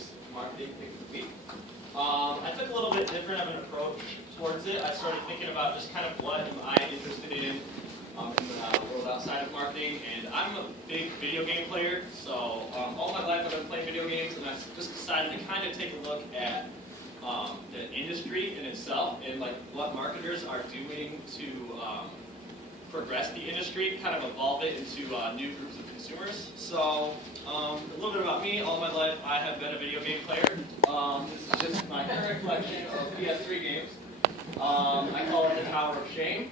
week's marketing pick of the week. I took a little bit different of an approach towards it. I started thinking about just kind of what am I interested in the world outside of marketing, and I'm a big video game player, so all my life I've been playing video games, and I just decided to kind of take a look at the industry in itself and like what marketers are doing to progress the industry, kind of evolve it into new groups of consumers. So a little bit about me. All my life I have been a video game player. This is just my current collection of PS3 games. I call it the Tower of Shame.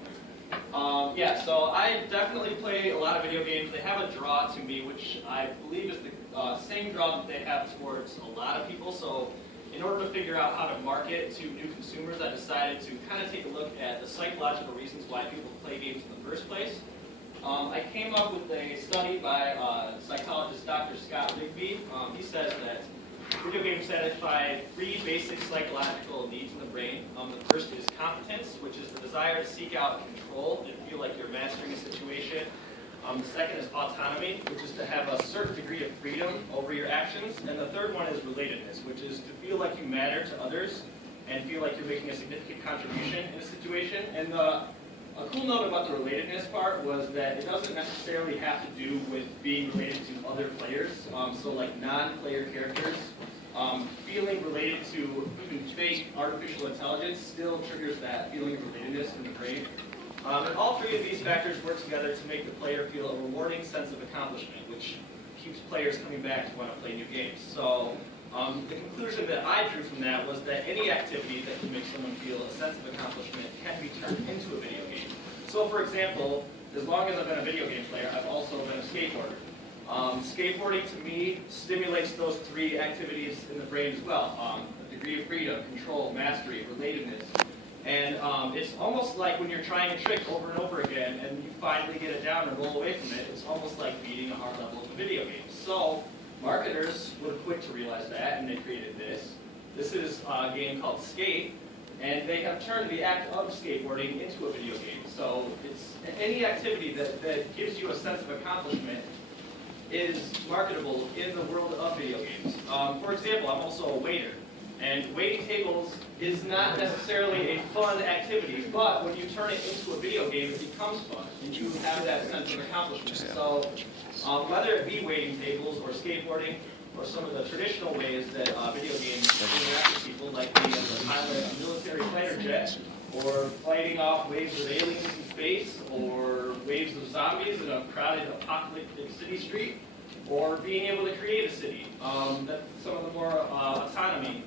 Yeah, so I definitely play a lot of video games. They have a draw to me, which I believe is the same draw that they have towards a lot of people. So in order to figure out how to market to new consumers, I decided to kind of take a look at the psychological reasons why people play games in the first place. I came up with a study by psychologist Dr. Scott Rigby. He says that video games satisfy 3 basic psychological needs in the brain. The first is competence, which is the desire to seek out control and feel like you're mastering a situation. The second is autonomy, which is to have a certain degree of freedom over your actions. And the third one is relatedness, which is to feel like you matter to others and feel like you're making a significant contribution in a situation. And a cool note about the relatedness part was that it doesn't necessarily have to do with being related to other players. So like non-player characters, feeling related to even fake artificial intelligence still triggers that feeling of relatedness in the brain. And all 3 of these factors work together to make the player feel a rewarding sense of accomplishment, which keeps players coming back to want to play new games. So the conclusion that I drew from that was that any activity that can make someone feel a sense of accomplishment can be turned into a video game. So for example, as long as I've been a video game player, I've also been a skateboarder. Skateboarding to me stimulates those 3 activities in the brain as well. A degree of freedom, control, mastery, relatedness. And it's almost like when you're trying a trick over and over again and you finally get it down and roll away from it, it's almost like beating a hard level of a video game. So marketers were quick to realize that, and they created this. This is a game called Skate, and they have turned the act of skateboarding into a video game. So it's any activity that gives you a sense of accomplishment is marketable in the world of video games. For example, I'm also a waiter. And waiting tables is not necessarily a fun activity, but when you turn it into a video game, it becomes fun, and you have that sense of accomplishment. So whether it be waiting tables or skateboarding, or some of the traditional ways that video games interact with people, like being able to pilot a military fighter jet, or fighting off waves of aliens in space, or waves of zombies in a crowded apocalyptic city street, or being able to create a city. That's some of the more autonomy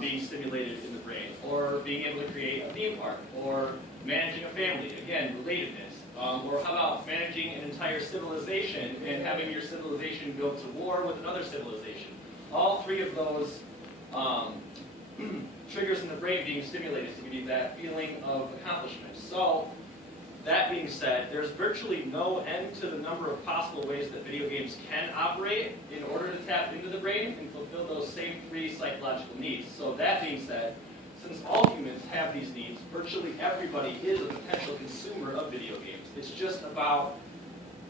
being stimulated in the brain, or being able to create a theme park, or managing a family, again, relatedness, or how about managing an entire civilization and having your civilization go to war with another civilization. All 3 of those triggers in the brain being stimulated to give you that feeling of accomplishment. So, that being said, there's virtually no end to the number of possible ways that video games can operate in order to tap into the brain and fulfill those same 3 psychological needs. So that being said, since all humans have these needs, virtually everybody is a potential consumer of video games. It's just about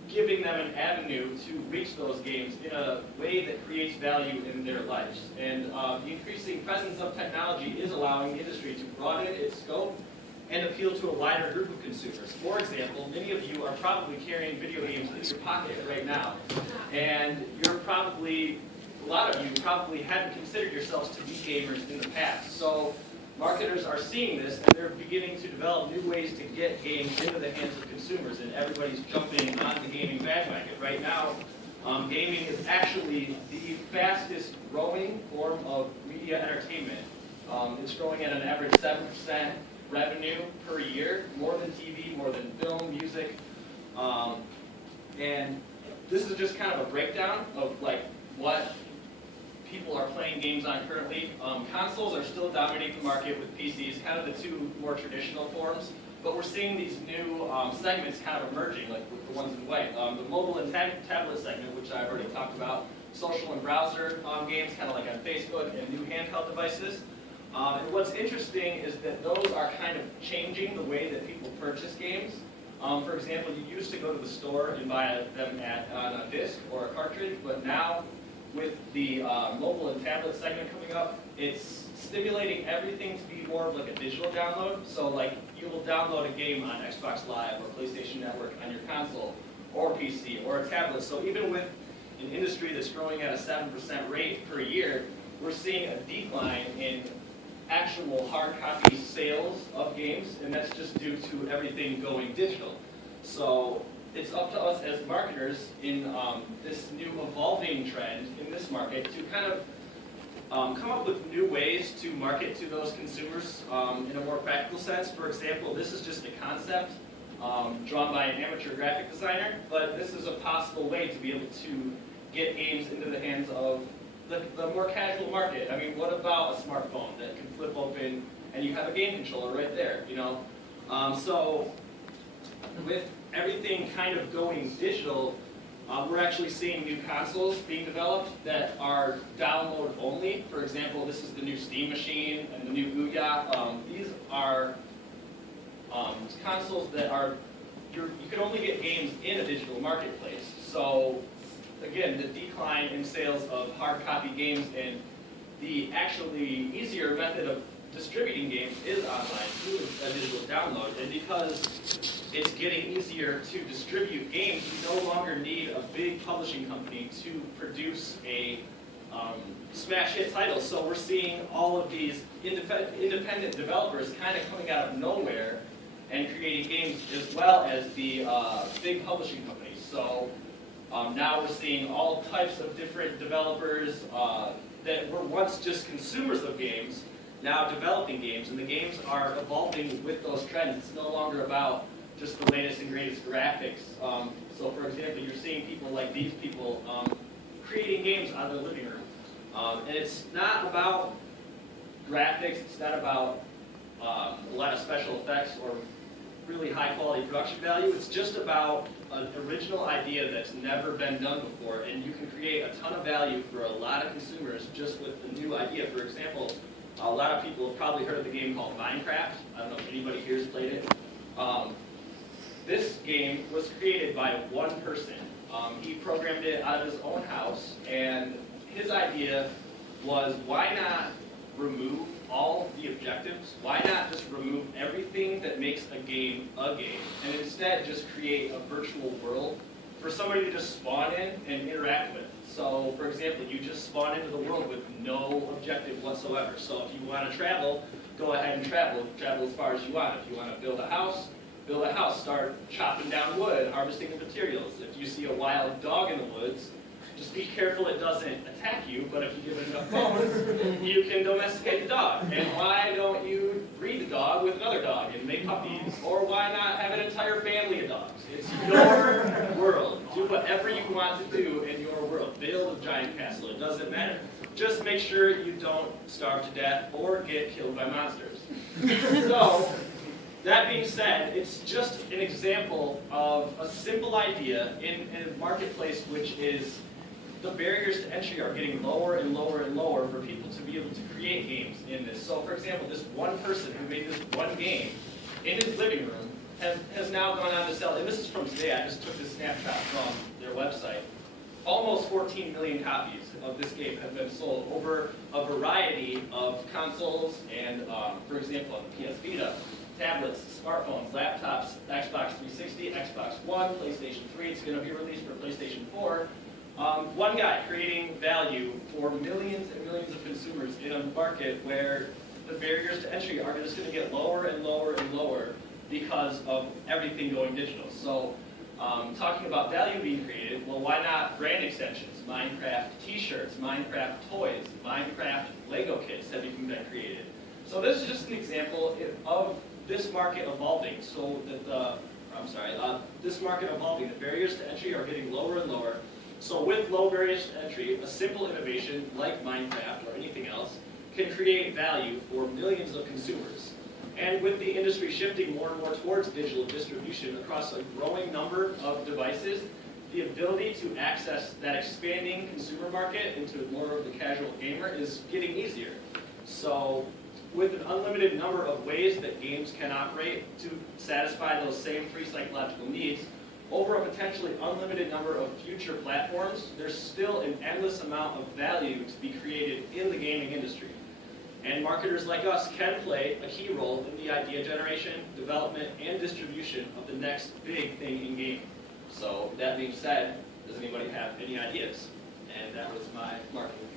giving them an avenue to reach those games in a way that creates value in their lives. And the increasing presence of technology is allowing the industry to broaden its scope and appeal to a wider group of consumers. For example, many of you are probably carrying video games in your pocket right now, and a lot of you probably hadn't considered yourselves to be gamers in the past. So marketers are seeing this, and they're beginning to develop new ways to get games into the hands of consumers, and everybody's jumping on the gaming bandwagon. Right now, gaming is actually the fastest growing form of media entertainment. It's growing at an average 7% revenue per year, more than TV, more than film, music, and this is just kind of a breakdown of like what people are playing games on currently. Consoles are still dominating the market with PCs, kind of the 2 more traditional forms, but we're seeing these new segments kind of emerging, like with the ones in white. The mobile and tablet segment, which I've already talked about, social and browser games, kind of like on Facebook, and new handheld devices. And what's interesting is that those are kind of changing the way that people purchase games. For example, you used to go to the store and buy them on a disc or a cartridge, but now with the mobile and tablet segment coming up, it's stimulating everything to be more of like a digital download. So like you will download a game on Xbox Live or PlayStation Network on your console or PC or a tablet. So even with an industry that's growing at a 7% rate per year, we're seeing a decline in actual hard copy sales of games, and that's just due to everything going digital. So it's up to us as marketers in this new evolving trend in this market to kind of come up with new ways to market to those consumers in a more practical sense. For example, this is just a concept drawn by an amateur graphic designer, but this is a possible way to be able to get games into the hands of the more casual market. I mean, what about a smartphone that can flip open and you have a game controller right there, you know? So with everything kind of going digital, we're actually seeing new consoles being developed that are download only. For example, this is the new Steam Machine and the new Ouya. These are consoles that are, you can only get games in a digital marketplace. So again, the decline in sales of hard copy games and the actually easier method of distributing games is online through a digital download. And because it's getting easier to distribute games, you no longer need a big publishing company to produce a smash hit title. So we're seeing all of these independent developers kind of coming out of nowhere and creating games, as well as the big publishing companies. So now we're seeing all types of different developers that were once just consumers of games, now developing games, and the games are evolving with those trends. It's no longer about just the latest and greatest graphics. So for example, you're seeing people like these people creating games out of their living room. And it's not about graphics, it's not about a lot of special effects or really high quality production value. It's just about an original idea that's never been done before, and you can create a ton of value for a lot of consumers just with a new idea. For example, a lot of people have probably heard of the game called Minecraft. I don't know if anybody here has played it. This game was created by one person. He programmed it out of his own house, and his idea was, why not remove all the objectives? Why not just remove everything that makes a game, and instead just create a virtual world for somebody to just spawn in and interact with? So, for example, you just spawn into the world with no objective whatsoever. So if you want to travel, go ahead and travel as far as you want. If you want to build a house, start chopping down wood, harvesting the materials. If you see a wild dog in the woods, just be careful it doesn't attack you, but if you give it enough bones, you can domesticate the dog. And why don't you breed the dog with another dog and make puppies? Or why not have an entire family of dogs? It's your world. Do whatever you want to do in your world. Build a giant castle, it doesn't matter. Just make sure you don't starve to death or get killed by monsters. So, that being said, it's just an example of a simple idea in a marketplace which is, the barriers to entry are getting lower and lower and lower for people to be able to create games in this. So for example, this one person who made this one game in his living room has now gone on to sell, and this is from today, I just took this snapshot from their website. Almost 14 million copies of this game have been sold over a variety of consoles and, for example, on the PS Vita, tablets, smartphones, laptops, Xbox 360, Xbox One, PlayStation 3. It's going to be released for PlayStation 4. One guy creating value for millions and millions of consumers in a market where the barriers to entry are just going to get lower and lower and lower because of everything going digital. So talking about value being created, well, why not brand extensions? Minecraft t-shirts, Minecraft toys, Minecraft Lego kits have even been created. So this is just an example of this market evolving. So that this market evolving, the barriers to entry are getting lower and lower. So with low barriers to entry, a simple innovation like Minecraft or anything else can create value for millions of consumers. And with the industry shifting more and more towards digital distribution across a growing number of devices, the ability to access that expanding consumer market into more of the casual gamer is getting easier. So with an unlimited number of ways that games can operate to satisfy those same three psychological needs, over a potentially unlimited number of future platforms, there's still an endless amount of value to be created in the gaming industry. And marketers like us can play a key role in the idea generation, development, and distribution of the next big thing in gaming. So that being said, does anybody have any ideas? And that was my marketing